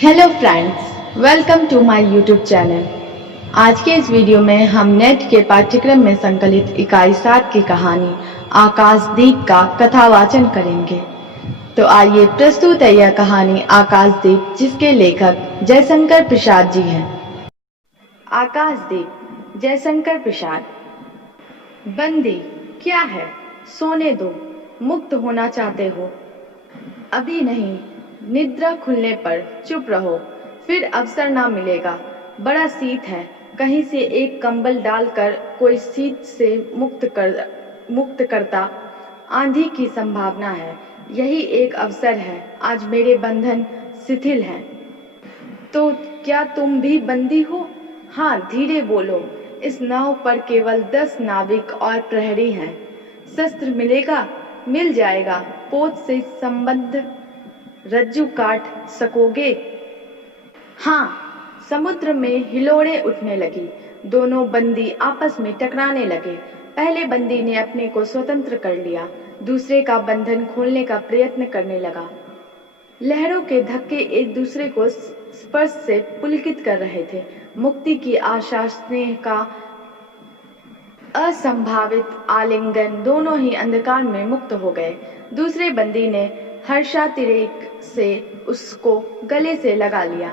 Hello friends, welcome to my YouTube channel. आज के इस वीडियो में हम नेट के पाठ्यक्रम में संकलित इकाई 7 की कहानी आकाशदीप का कथावाचन करेंगे। तो आइए प्रस्तुत है यह कहानी आकाशदीप, जिसके लेखक जयशंकर प्रसाद जी हैं। आकाशदीप, जयशंकर प्रसाद। बंदी क्या है? सोने दो। मुक्त होना चाहते हो? अभी नहीं, निद्रा खुलने पर चुप रहो, फिर अवसर ना मिलेगा। बड़ा शीत है, कहीं से एक कंबल डालकर कोई शीत से मुक्त करता। आंधी की संभावना है, यही एक अवसर है। आज मेरे बंधन शिथिल हैं। तो क्या तुम भी बंदी हो? हाँ, धीरे बोलो। इस नाव पर केवल 10 नाविक और प्रहरी हैं। शस्त्र मिलेगा? मिल जाएगा। पोत से संबद्ध रज्जू काट सकोगे? हाँ। समुद्र में हिलोरें उठने लगी। दोनों बंदी आपस में टकराने लगे। पहले बंदी ने अपने को स्वतंत्र कर लिया, दूसरे का बंधन खोलने का प्रयत्न करने लगा। लहरों के धक्के एक दूसरे को स्पर्श से पुलकित कर रहे थे। मुक्ति की आशा, स्नेह का असंभावित आलिंगन, दोनों ही अंधकार में मुक्त हो गए। दूसरे बंदी ने हर्षातिरेक से उसको गले से लगा लिया।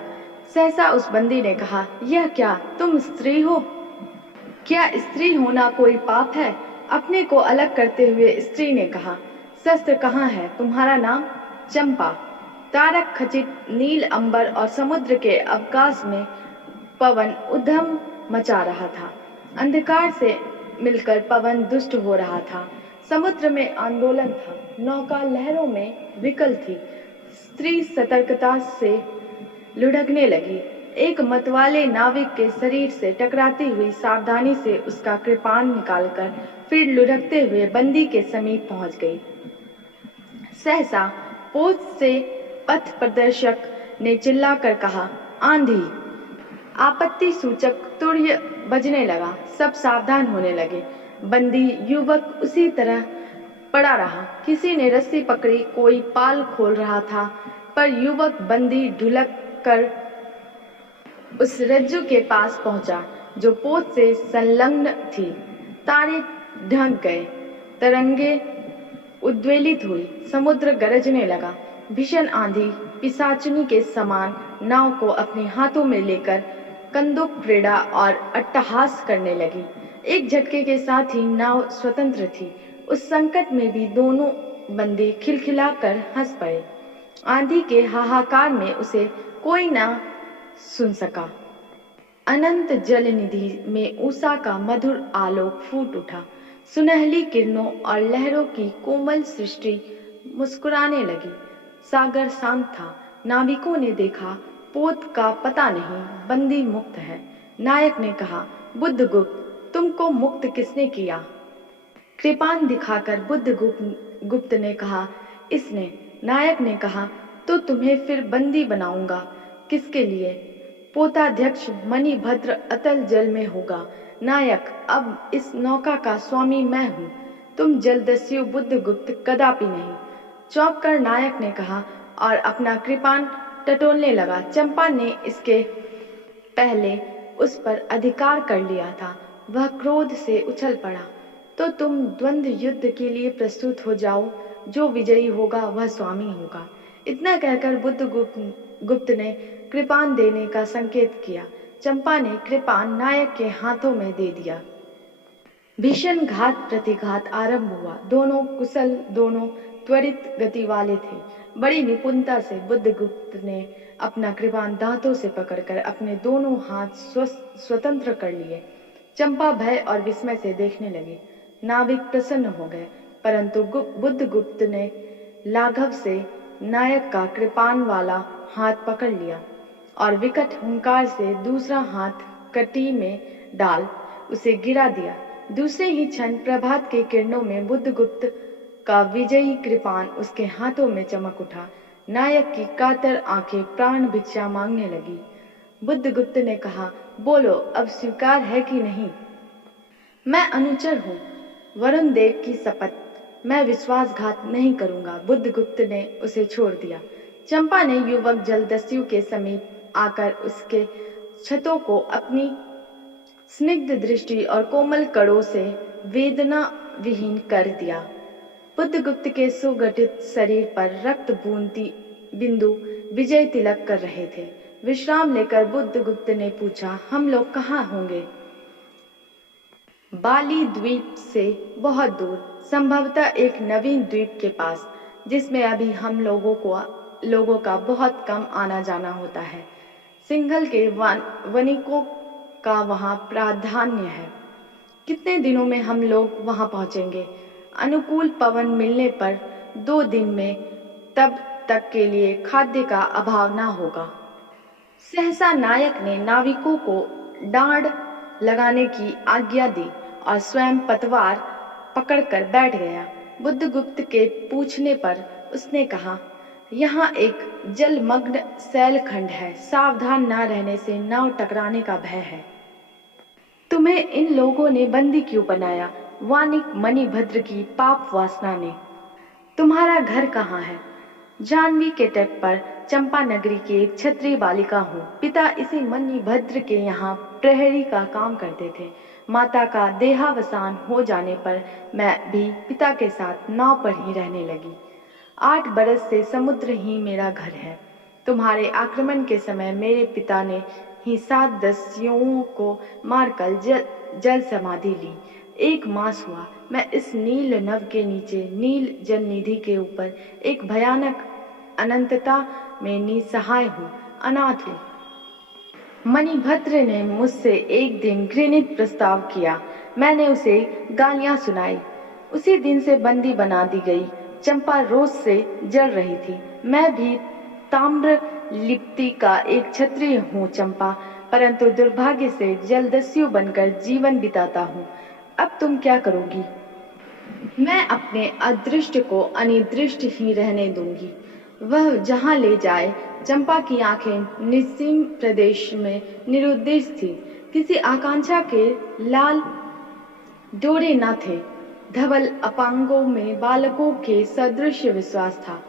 सहसा उस बंदी ने कहा, यह क्या, तुम स्त्री हो? क्या स्त्री होना कोई पाप है? अपने को अलग करते हुए स्त्री ने कहा, शस्त्र कहाँ है? तुम्हारा नाम? चंपा। तारक खचित नील अंबर और समुद्र के अवकाश में पवन उद्यम मचा रहा था। अंधकार से मिलकर पवन दुष्ट हो रहा था। समुद्र में आंदोलन था, नौका लहरों में विकल थी। स्त्री सतर्कता से लुढ़कने लगी। एक मतवाले नाविक के शरीर से टकराती हुई सावधानी से उसका कृपाण निकालकर फिर लुढ़कते हुए बंदी के समीप पहुंच गई। सहसा पोत से पथ प्रदर्शक ने चिल्लाकर कहा, आंधी। आपत्ति सूचक तुर्य बजने लगा। सब सावधान होने लगे। बंदी युवक उसी तरह पड़ा रहा। किसी ने रस्सी पकड़ी, कोई पाल खोल रहा था, पर युवक बंदी ढुलक कर उस रज्जू के पास पहुंचा जो पोत से संलग्न थी। तारे ढंक गए, तरंगे उद्वेलित हुई, समुद्र गरजने लगा। भीषण आंधी पिशाचिनी के समान नाव को अपने हाथों में लेकर कंदुक क्रीड़ा और अट्टहास करने लगी। एक झटके के साथ ही नाव स्वतंत्र थी। उस संकट में भी दोनों बंदी खिलखिलाकर हंस पड़े। आंधी के हाहाकार में उसे कोई न सुन सका। अनंत जल निधि में उषा का मधुर आलोक फूट उठा। सुनहली किरणों और लहरों की कोमल सृष्टि मुस्कुराने लगी। सागर शांत था। नाविकों ने देखा, पोत का पता नहीं, बंदी मुक्त है। नायक ने कहा, बुद्धगुप्त, तुमको मुक्त किसने किया? कृपाण दिखाकर बुद्धगुप्त ने कहा, इसने। नायक ने कहा, तो तुम्हें फिर बंदी बनाऊंगा। किसके लिए? पोताध्यक्ष मणिभद्र अतल जल में होगा। नायक, अब इस नौका का स्वामी मैं हूँ, तुम जलदस्यु बुद्धगुप्त कदापि नहीं। चौंक कर नायक ने कहा और अपना कृपाण टटोलने लगा। चंपा ने इसके पहले उस पर अधिकार कर लिया था। वह क्रोध से उछल पड़ा। तो तुम द्वंद्व युद्ध के लिए प्रस्तुत हो जाओ, जो विजयी होगा वह स्वामी होगा। इतना कहकर बुद्धगुप्त ने कृपाण देने का संकेत किया। चंपा ने कृपाण नायक के हाथों में दे दिया। भीषण घात प्रतिघात आरंभ हुआ। दोनों कुशल, दोनों त्वरित गति वाले थे। बड़ी निपुणता से बुद्धगुप्त ने अपना कृपाण दांतों से पकड़कर अपने दोनों हाथ स्वतंत्र कर लिए। चंपा भय और विस्मय से देखने लगी। नाविक प्रसन्न हो गए, परंतु बुद्धगुप्त ने लाघव से नायक का कृपाण वाला हाथ पकड़ लिया और विकट हुंकार से दूसरा हाथ कटी में डाल उसे गिरा दिया। दूसरे ही क्षण प्रभात के किरणों में बुद्धगुप्त का विजयी कृपाण उसके हाथों में चमक उठा। नायक की कातर आंखें प्राण भिक्षा मांगने लगी। बुद्धगुप्त ने कहा, बोलो, अब स्वीकार है कि नहीं? मैं अनुचर हूँ, वरुण देव की शपथ, मैं विश्वासघात नहीं करूंगा। बुद्धगुप्त ने उसे छोड़ दिया। चंपा ने युवक जलदस्यु के समीप आकर उसके क्षतों को अपनी स्निग्ध दृष्टि और कोमल कड़ों से वेदना विहीन कर दिया। बुद्धगुप्त के सुगठित शरीर पर रक्त बूंदी बिंदु विजय तिलक कर रहे थे। विश्राम लेकर बुद्धगुप्त ने पूछा, हम लोग कहाँ होंगे? बाली द्वीप से बहुत दूर, संभवतः एक नवीन द्वीप के पास, जिसमें अभी हम लोगों का बहुत कम आना जाना होता है। सिंघल के वणिकों का वहां प्राधान्य है। कितने दिनों में हम लोग वहां पहुंचेंगे? अनुकूल पवन मिलने पर 2 दिन में, तब तक के लिए खाद्य का अभाव ना होगा। सहसा नायक ने नाविकों को डांड लगाने की आज्ञा दी और स्वयं पतवार पकड़कर बैठ गया। बुद्धगुप्त के पूछने पर उसने कहा, यहाँ एक जलमग्न शैलखंड है, सावधान न रहने से नाव टकराने का भय है। तुम्हें इन लोगों ने बंदी क्यों बनाया? वानिक मणिभद्र की पाप वासना ने। तुम्हारा घर कहाँ है? जाह्नवी के तट पर चंपा नगरी की एक क्षत्रिय बालिका हूँ। पिता इसी मणिभद्र के यहाँ प्रहरी का काम करते थे। माता का देहावसान हो जाने पर मैं भी पिता के साथ नाव पर ही रहने लगी। 8 बरस से समुद्र ही मेरा घर है। तुम्हारे आक्रमण के समय मेरे पिता ने ही 7 दस्युओं को मारकर जल समाधि ली। 1 मास हुआ मैं इस नील नभ के नीचे नील जल निधि के ऊपर एक भयानक अनंतता में निसहाय हूँ, अनाथ हूँ। मणिभद्र ने मुझसे एक दिन घृणित प्रस्ताव किया। मैंने उसे गालियां सुनाई। उसी दिन से बंदी बना दी गई। चंपा रोष से जल रही थी। मैं भी ताम्र लिप्ति का एक क्षत्रिय हूँ चंपा, परंतु दुर्भाग्य से जलदस्यु बनकर जीवन बिताता हूँ। अब तुम क्या करोगी? मैं अपने अदृष्ट को अनिदृष्ट ही रहने दूंगी। वह जहाँ ले जाए। चंपा की आंखें निस्सीम प्रदेश में निरुद्देश थी। किसी आकांक्षा के लाल डोरे न थे। धवल अपांगों में बालकों के सदृश विश्वास था।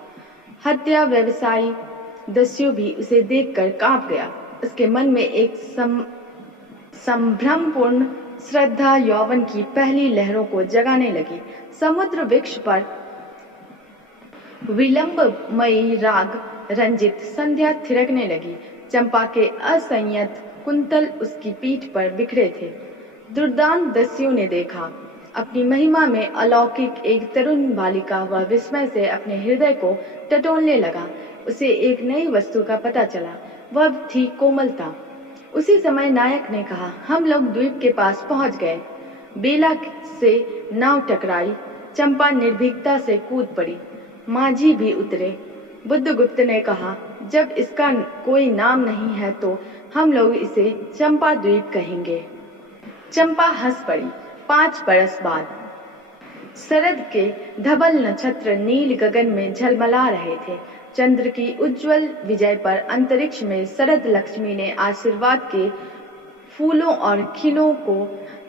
हत्या व्यवसायी दस्यु भी उसे देखकर कांप गया। उसके मन में एक संभ्रमपूर्ण श्रद्धा यौवन की पहली लहरों को जगाने लगी। समुद्र वृक्ष पर विलंबमयी राग रंजित संध्या थिरकने लगी। चंपा के असंयत कुंतल उसकी पीठ पर बिखरे थे। दुर्दांत दस्यु ने देखा। अपनी महिमा में अलौकिक एक तरुण बालिका वह विस्मय से अपने हृदय को टटोलने लगा। उसे एक नई वस्तु का पता चला, वह थी कोमलता। उसी समय नायक ने कहा, हम लोग द्वीप के पास पहुंच गए। बेला से नाव टकराई। चंपा निर्भीकता से कूद पड़ी। माझी भी उतरे। बुद्धगुप्त ने कहा, जब इसका कोई नाम नहीं है तो हम लोग इसे चंपा द्वीप कहेंगे। चंपा हंस पड़ी। 5 बरस बाद शरद के धवल नक्षत्र नील गगन में झलमला रहे थे। चंद्र की उज्जवल विजय पर अंतरिक्ष में शरद लक्ष्मी ने आशीर्वाद के फूलों और खिलों को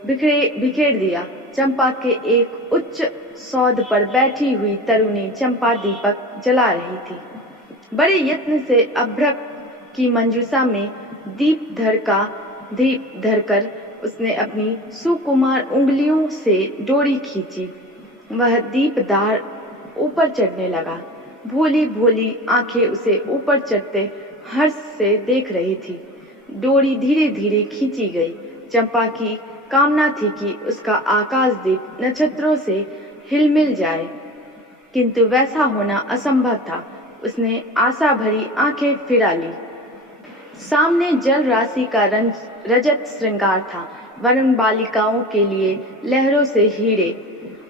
बिखेर दिया। चंपा के एक उच्च सौध पर बैठी हुई तरुणी चंपा दीपक जला रही थी। बड़े यत्न से अभ्रक की मंजूषा में दीप धरकर उसने अपनी सुकुमार उंगलियों से डोरी खींची। वह दीपदार ऊपर चढ़ने लगा। भोली भोली आंखें उसे ऊपर चढ़ते हर्ष से देख रही थी। डोरी धीरे धीरे खींची गई। चंपा की कामना थी कि उसका आकाशदीप नक्षत्रों से हिलमिल जाए, किंतु वैसा होना असंभव था। उसने आशा भरी आंखें फिरा ली। सामने जल राशि का रजत श्रृंगार था। वरुण बालिकाओं के लिए लहरों से हीरे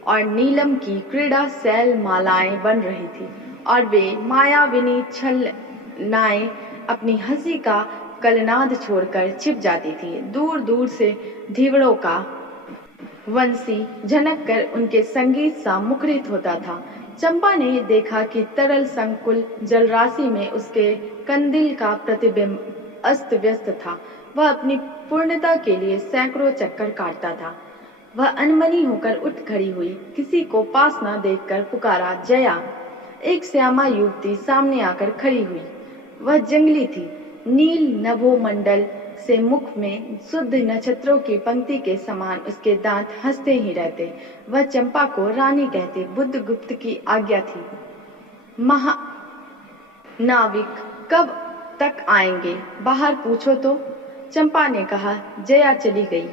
और नीलम की क्रीड़ा शैल मालाएं बन रही थी और वे मायाविनी छलनाएं अपनी हंसी का कलनाद छोड़कर छिप जाती थी। दूर दूर से धीवरों का वंशी झनक कर उनके संगीत सा मुखरित होता था। चंपा ने देखा कि तरल संकुल जलराशि में उसके कंदिल का प्रतिबिंब अस्त व्यस्त था। वह अपनी पूर्णता के लिए सैकड़ों चक्कर काटता था। वह अनमनी होकर उठ खड़ी हुई। किसी को पास न देखकर पुकारा, जया। एक श्यामा युवती सामने आकर खड़ी हुई। वह जंगली थी। नील नभोमंडल से मुख में शुद्ध नक्षत्रों की पंक्ति के समान उसके दांत हंसते ही रहते। वह चंपा को रानी कहते। बुद्धगुप्त की आज्ञा थी। नाविक कब तक आएंगे? बाहर पूछो तो। चंपा ने कहा। जया चली गई।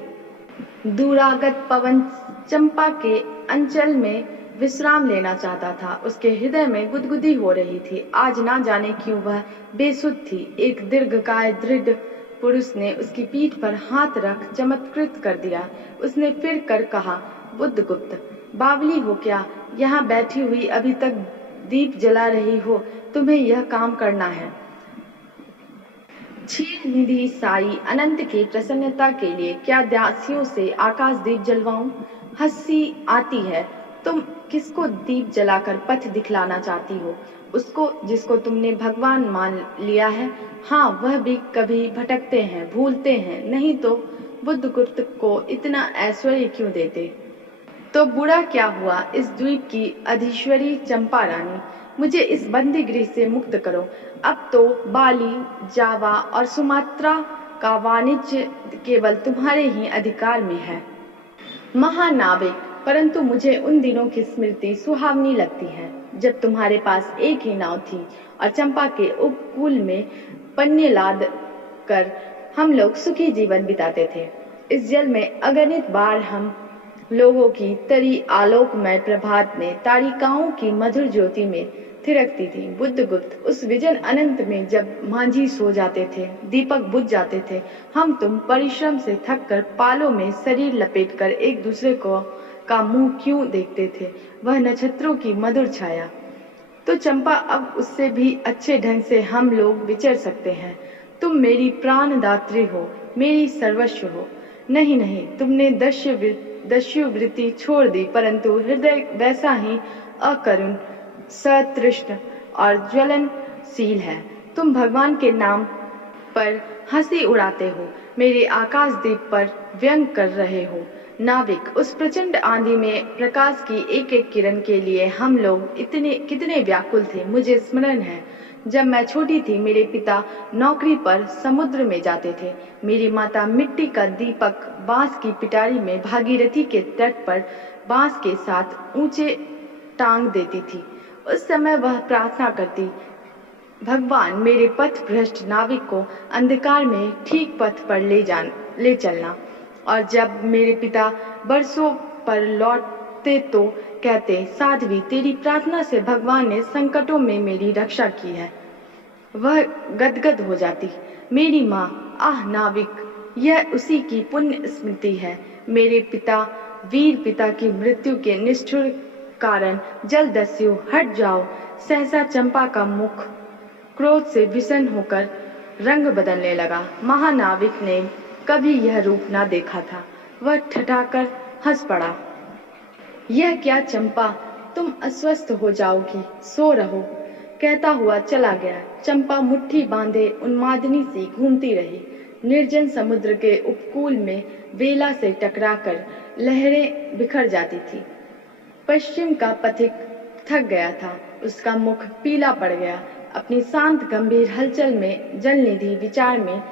दूरागत पवन चंपा के अंचल में विश्राम लेना चाहता था। उसके हृदय में गुदगुदी हो रही थी। आज ना जाने क्यों वह बेसुध थी। एक दीर्घकाय दृढ़ पुरुष ने उसकी पीठ पर हाथ रख चमत्कृत कर दिया। उसने फिर कर कहा, बुद्धगुप्त, बावली हो क्या? यहाँ बैठी हुई अभी तक दीप जला रही हो। तुम्हें यह काम करना है। क्षीर निधि साई अनंत की प्रसन्नता के लिए क्या दासियों से आकाश दीप जलवाऊं? हंसी आती है। तुम किसको दीप जलाकर पथ दिखलाना चाहती हो? उसको जिसको तुमने भगवान मान लिया है। हाँ, वह भी कभी भटकते हैं, भूलते हैं। नहीं तो बुद्धगुप्त को इतना ऐश्वर्य क्यों देते? तो बुरा क्या हुआ? इस द्वीप की अधीश्वरी चंपा रानी, मुझे इस बंदी गृह से मुक्त करो। अब तो बाली, जावा और सुमात्रा का वाणिज्य केवल तुम्हारे ही अधिकार में है। महानाविक, परंतु मुझे उन दिनों की स्मृति सुहावनी लगती है जब तुम्हारे पास एक ही नाव थी और चंपा के उपकूल में पन्ने लाद कर हम लोग सुखी जीवन बिताते थे। इस जल में अगणित बार हम लोगों की तरी आलोकमय प्रभात में तारिकाओं की मधुर ज्योति में थिरकती थी। बुद्धगुप्त, उस विजन अनंत में जब मांझी सो जाते थे, दीपक बुझ जाते थे, हम तुम परिश्रम से थक कर पालों में शरीर लपेटकर एक दूसरे को का मुंह क्यों देखते थे? वह नक्षत्रों की मधुर छाया। तो चंपा, अब उससे भी अच्छे ढंग से हम लोग विचर सकते हैं। तुम मेरी प्राणदात्री हो, मेरी सर्वस्व हो। नहीं नहीं, तुमने दस्युवृत्ति छोड़ दी, परंतु हृदय वैसा ही अकरुण, सतृष्ण और ज्वलनशील है। तुम भगवान के नाम पर हंसी उड़ाते हो, मेरे आकाशदीप पर व्यंग कर रहे हो। नाविक, उस प्रचंड आंधी में प्रकाश की एक एक किरण के लिए हम लोग कितने व्याकुल थे। मुझे स्मरण है, जब मैं छोटी थी, मेरे पिता नौकरी पर समुद्र में जाते थे। मेरी माता मिट्टी का दीपक बांस की पिटारी में भागीरथी के तट पर बांस के साथ ऊंचे टांग देती थी। उस समय वह प्रार्थना करती, भगवान, मेरे पथ भ्रष्ट नाविक को अंधकार में ठीक पथ पर ले चलना। और जब मेरे पिता बरसों पर लौटते तो कहते, साध्वी, तेरी प्रार्थना से भगवान ने संकटों में मेरी रक्षा की है। वह गदगद हो जाती। मेरी माँ, आह नाविक, यह उसी की पुण्य स्मृति है। मेरे पिता, वीर पिता की मृत्यु के निष्ठुर कारण जलदस्यु, हट जाओ। सहसा चंपा का मुख क्रोध से विषण होकर रंग बदलने लगा। महानाविक ने कभी यह रूप ना देखा था। वह ठठाकर हंस पड़ा। यह क्या चंपा, तुम अस्वस्थ हो जाओगी, सो रहो, कहता हुआ चला गया। चंपा मुट्ठी बांधे उन्मादिनी सी घूमती रही। निर्जन समुद्र के उपकूल में वेला से टकराकर लहरें बिखर जाती थी। पश्चिम का पथिक थक गया था। उसका मुख पीला पड़ गया। अपनी शांत गंभीर हलचल में जलनिधि विचार में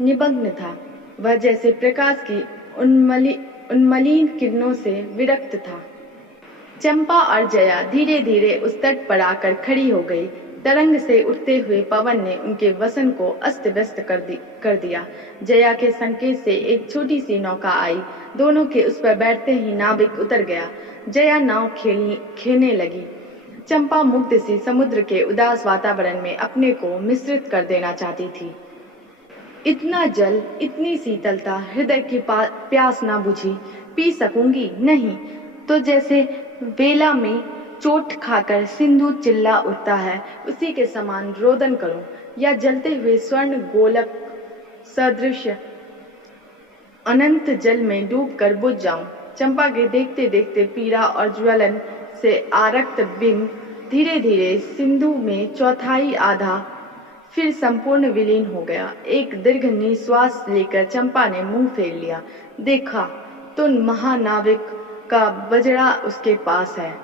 निमग्न था। वह जैसे प्रकाश की उन्मलिन किरणों से विरक्त था। चंपा और जया धीरे धीरे उस तट पर खड़ी हो गई। तरंग से उठते हुए पवन ने उनके वसन को अस्त व्यस्त कर दिया। जया के संकेत से एक छोटी सी नौका आई। दोनों के उस पर बैठते ही नाविक उतर गया। जया नाव खेलने लगी। चंपा मुग्ध सी समुद्र के उदास वातावरण में अपने को मिश्रित कर देना चाहती थी। इतना जल, इतनी शीतलता, हृदय की प्यास ना बुझी। पी सकूंगी? नहीं तो जैसे वेला में चोट खाकर सिंधु चिल्ला उठता है, उसी के समान रोदन करूं, या जलते हुए स्वर्ण गोलक सदृश अनंत जल में डूबकर बुझ जाऊं। चंपा के देखते देखते पीड़ा और ज्वलन से आरक्त बिंब धीरे धीरे सिंधु में चौथाई आधा फिर संपूर्ण विलीन हो गया। एक दीर्घ निश्वास लेकर चंपा ने मुंह फेर लिया। देखा तो महानाविक का बजड़ा उसके पास है।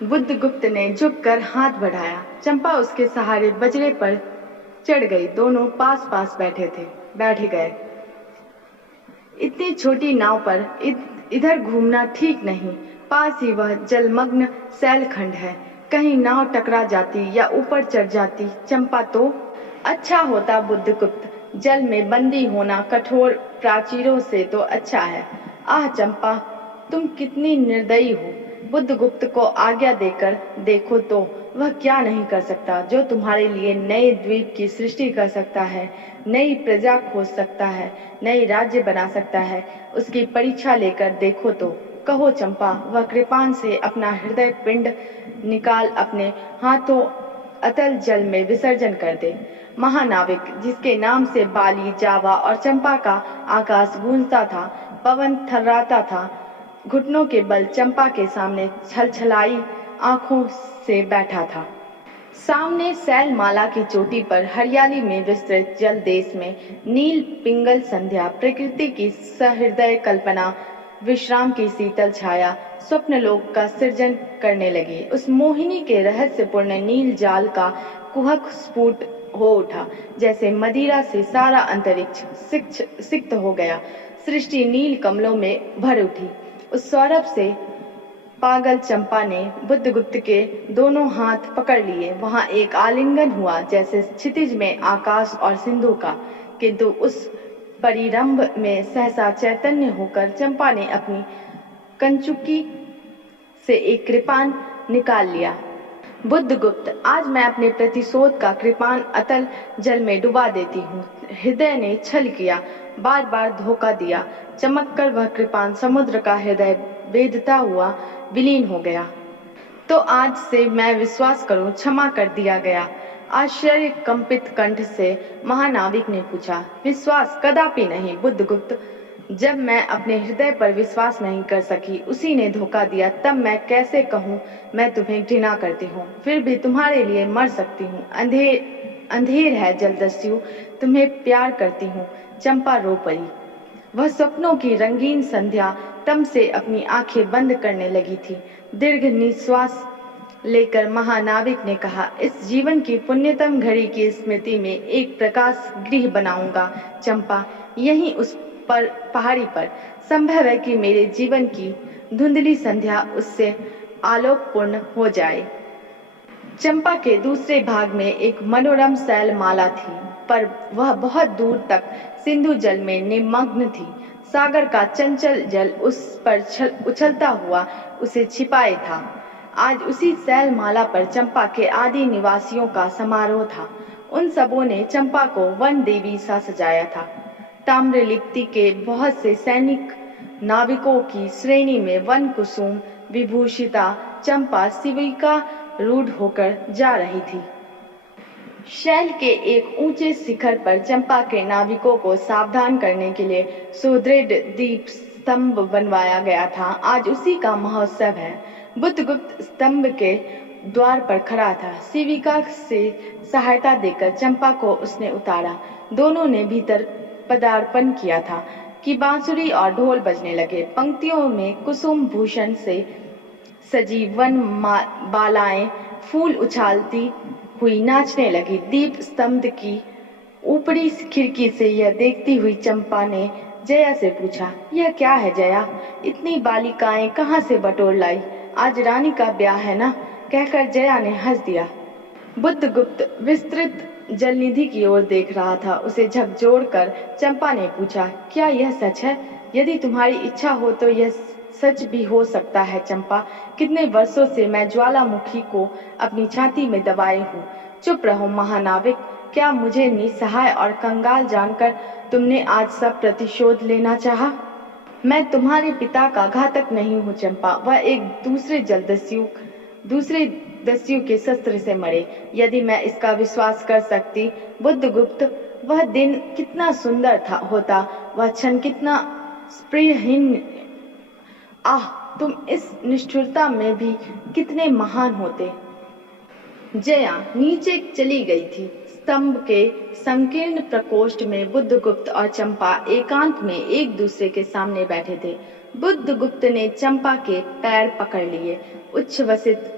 बुद्धगुप्त ने झुककर हाथ बढ़ाया। चंपा उसके सहारे बजरे पर चढ़ गई। दोनों पास पास बैठ गए। इतनी छोटी नाव पर इधर घूमना ठीक नहीं। पास ही वह जलमग्न सैलखंड है। कहीं नाव टकरा जाती या ऊपर चढ़ जाती चंपा तो अच्छा होता। बुद्धगुप्त, जल में बंदी होना कठोर प्राचीरों से तो अच्छा है। आह चंपा, तुम कितनी निर्दयी हो। बुद्धगुप्त को आज्ञा देकर देखो तो वह क्या नहीं कर सकता, जो तुम्हारे लिए नए द्वीप की सृष्टि कर सकता है, नई प्रजा खोज सकता है, नई राज्य बना सकता है। उसकी परीक्षा लेकर देखो तो। कहो चंपा, वह कृपाण से अपना हृदय पिंड निकाल अपने हाथों अतल जल में विसर्जन कर दे। महानाविक, जिसके नाम से बाली, जावा और चंपा का आकाश गूंजता था, पवन थर्राता था, घुटनों के बल चंपा के सामने छलछलाई आंखों से बैठा था। सामने सैलमाला की चोटी पर हरियाली में विस्तृत जल देश में नील पिंगल संध्या, प्रकृति की सहृदय कल्पना, विश्राम की शीतल छाया स्वप्नलोक का सृजन करने लगी। उस मोहिनी के रहस्यपूर्ण नील जाल का कुहक स्फुट हो उठा, जैसे मदिरा से सारा अंतरिक्ष सिक्त हो गया। सृष्टि नील कमलों में भर उठी। उस सौरभ से पागल चंपा ने बुद्धगुप्त के दोनों हाथ पकड़ लिए। वहां एक आलिंगन हुआ, जैसे क्षितिज में आकाश और सिंधु का। किंतु उस परिरंभ में सहसा चैतन्य होकर चंपा ने अपनी कंचुकी से एक कृपाण निकाल लिया। बुद्धगुप्त, आज मैं अपने प्रतिशोध का कृपाण अतल जल में डुबा देती हूँ। हृदय ने छल किया, बार बार धोखा दिया। चमककर वह कृपाण समुद्र का हृदय वेधता हुआ विलीन हो गया। तो आज से मैं विश्वास करूं, क्षमा कर दिया गया। आश्चर्य कंपित कंठ से महानाविक ने पूछा। विश्वास? कदापि नहीं बुद्धगुप्त। जब मैं अपने हृदय पर विश्वास नहीं कर सकी, उसी ने धोखा दिया, तब मैं कैसे कहूँ मैं तुम्हें घृणा करती हूँ। फिर भी तुम्हारे लिए मर सकती हूँ। अंधेर है जलदस्यु, तुम्हें प्यार करती हूँ। चंपा रो पड़ी। वह सपनों की रंगीन संध्या तम से अपनी आंखें बंद करने लगी थी। दीर्घ निश्वास लेकर महानाविक ने कहा, इस जीवन की पुण्यतम घड़ी की स्मृति में एक प्रकाश गृह बनाऊंगा चंपा, यहीं उस पर पहाड़ी पर। संभव है कि मेरे जीवन की धुंधली संध्या उससे आलोकपूर्ण हो जाए। चंपा के दूसरे भाग में एक मनोरम शैलमाला थी, पर वह बहुत दूर तक सिंधु जल में निमग्न थी। सागर का चंचल जल उस पर उछलता हुआ उसे छिपाए था। आज उसी शैलमाला पर चंपा के आदि निवासियों का समारोह था। उन सबों ने चंपा को वन देवी सा सजाया था। ताम्रलिप्ति के बहुत से सैनिक नाविकों की श्रेणी में वन कुसुम विभूषिता चंपा शिविका रूढ़ होकर जा रही थी। शैल के एक ऊंचे शिखर पर चंपा के नाविकों को सावधान करने के लिए सुदृढ़ दीप स्तंभ बनवाया गया था। आज उसी का महोत्सव है। बुद्धगुप्त स्तंभ के द्वार पर खड़ा था। शिविका से सहायता देकर चंपा को उसने उतारा। दोनों ने भीतर पदार्पण किया था कि बांसुरी और ढोल बजने लगे। पंक्तियों में कुसुम भूषण से सजी वन बालाएं फूल उछालती हुई नाचने लगी। दीप स्तंभ की ऊपरी खिड़की से यह देखती हुई चंपा ने जया से पूछा, यह क्या है जया? इतनी बालिकाएं कहाँ से बटोर लाई? आज रानी का ब्याह है ना? कहकर जया ने हंस दिया। बुद्धगुप्त विस्तृत जलनिधि की ओर देख रहा था। उसे झकझोर कर चंपा ने पूछा, क्या यह सच है? यदि तुम्हारी इच्छा हो तो यह सच भी हो सकता है चंपा। कितने वर्षों से मैं ज्वालामुखी को अपनी छाती में दबाए हूँ। चुप रहो महानाविक। क्या मुझे निसहाय और कंगाल जानकर तुमने आज सब प्रतिशोध लेना चाहा? मैं तुम्हारे पिता का घातक नहीं हूँ चंपा। वह एक दूसरे दस्यु के शस्त्र से मरे। यदि मैं इसका विश्वास कर सकती बुद्धगुप्त, वह दिन कितना सुंदर होता, वह क्षण कितना स्पृहहीन। आह, तुम इस निष्ठुरता में भी कितने महान होते। जया नीचे चली गई थी। स्तंभ के संकीर्ण प्रकोष्ठ में बुद्धगुप्त और चंपा एकांत में एक दूसरे के सामने बैठे थे। बुद्धगुप्त ने चंपा के पैर पकड़ लिए। उच्छ्वसित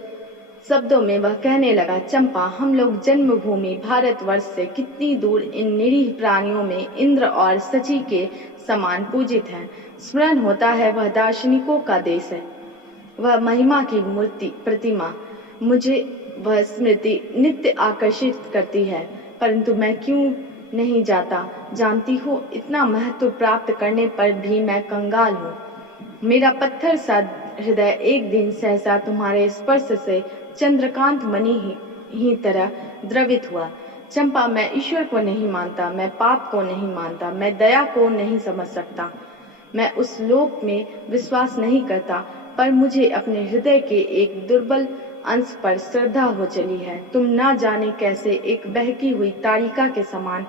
शब्दों में वह कहने लगा, चंपा, हम लोग जन्मभूमि भारतवर्ष से कितनी दूर इन निरीह प्राणियों में इंद्र और शची के समान पूजित हैं। स्मरण होता है वह दार्शनिकों का देश है, वह महिमा की मूर्ति प्रतिमा। मुझे वह स्मृति नित्य आकर्षित करती है, परंतु मैं क्यों नहीं जाता। जानती हो, इतना महत्व प्राप्त करने पर भी मैं कंगाल हूँ। मेरा पत्थर सा हृदय एक दिन सहसा तुम्हारे स्पर्श से चंद्रकांत मणि ही तरह द्रवित हुआ। चंपा, मैं ईश्वर को नहीं मानता, मैं पाप को नहीं मानता, मैं दया को नहीं समझ सकता, मैं उस लोक में विश्वास नहीं करता, पर मुझे अपने हृदय के एक दुर्बल अंश पर श्रद्धा हो चली है। तुम ना जाने कैसे एक बहकी हुई तारिका के समान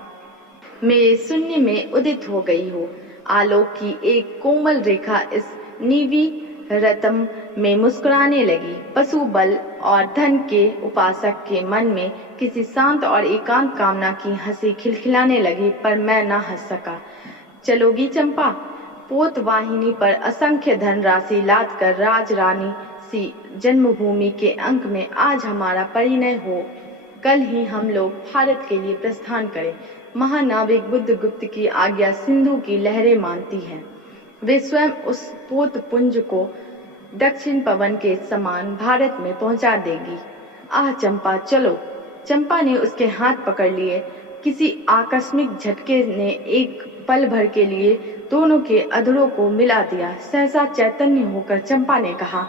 मेरे शून्य में उदित हो गई हो। आलोक की एक कोमल रेखा इस नीवी रतम में मुस्कुराने लगी। पशु बल और धन के उपासक के मन में किसी शांत और एकांत कामना की हंसी खिलखिलाने लगी, पर मैं न हंस सका। चलोगी चंपा? पोत वाहिनी पर असंख्य धनराशि लाद कर राज रानी सी जन्मभूमि के अंक में आज हमारा परिणय हो। कल ही हम लोग भारत के लिए प्रस्थान करें। महानाविक बुद्धगुप्त की आज्ञा सिंधु की लहरें मानती हैं। वे स्वयं उस पोत पुंज को दक्षिण पवन के समान भारत में पहुंचा देगी। आह चंपा, चलो। चंपा ने उसके हाथ पकड़ लिए। किसी आकस्मिक झटके ने एक पल भर के लिए दोनों के अधरों को मिला दिया। सहसा चैतन्य होकर चंपा ने कहा,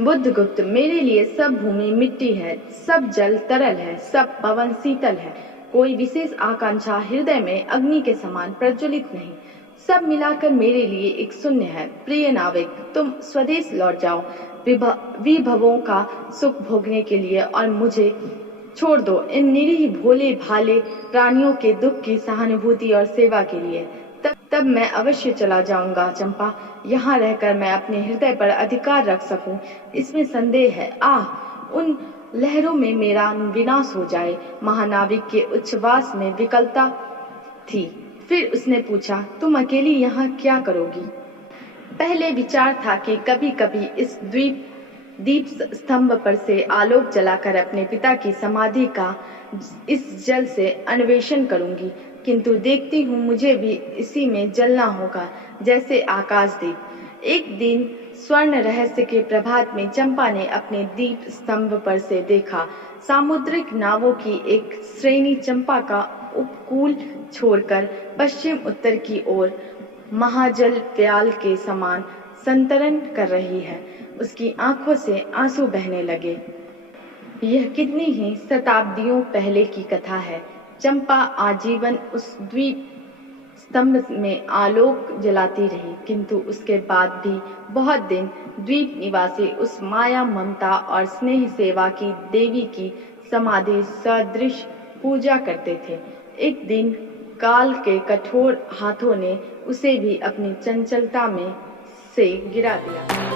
बुद्धगुप्त, मेरे लिए सब भूमि मिट्टी है, सब जल तरल है, सब पवन शीतल है। कोई विशेष आकांक्षा हृदय में अग्नि के समान प्रज्वलित नहीं। सब मिलाकर मेरे लिए एक शून्य है। प्रिय नाविक, तुम स्वदेश लौट जाओ विभवों का सुख भोगने के लिए, और मुझे छोड़ दो इन निरीह भोले भाले प्राणियों के दुख की सहानुभूति और सेवा के लिए। तब मैं अवश्य चला जाऊंगा चंपा। यहाँ रहकर मैं अपने हृदय पर अधिकार रख सकूं, इसमें संदेह है। आह, उन लहरों में मेरा विनाश हो जाए। महानाविक के उच्छ्वास में विकलता थी। फिर उसने पूछा, तुम अकेली यहाँ क्या करोगी? पहले विचार था कि कभी कभी इस दीप स्तंभ पर से आलोक जलाकर अपने पिता की समाधि का इस जल से अन्वेषण करूंगी, किंतु देखती हूँ मुझे भी इसी में जलना होगा, जैसे आकाशदीप। एक दिन स्वर्ण रहस्य के प्रभात में चंपा ने अपने दीप स्तंभ पर से देखा। सामुद्रिक नावों की एक श्रेणी चंपा का उपकूल छोड़कर पश्चिम उत्तर की ओर महाजल प्याल के समान संतरण कर रही है। उसकी आंखों से आंसू बहने लगे। यह कितनी ही शताब्दियों पहले की कथा है। चंपा आजीवन उस द्वीप स्तंभ में आलोक जलाती रही, किंतु उसके बाद भी बहुत दिन द्वीप निवासी उस माया, ममता और स्नेह सेवा की देवी की समाधि सदृश पूजा करते थे। एक दिन काल के कठोर हाथों ने उसे भी अपनी चंचलता में से गिरा दिया।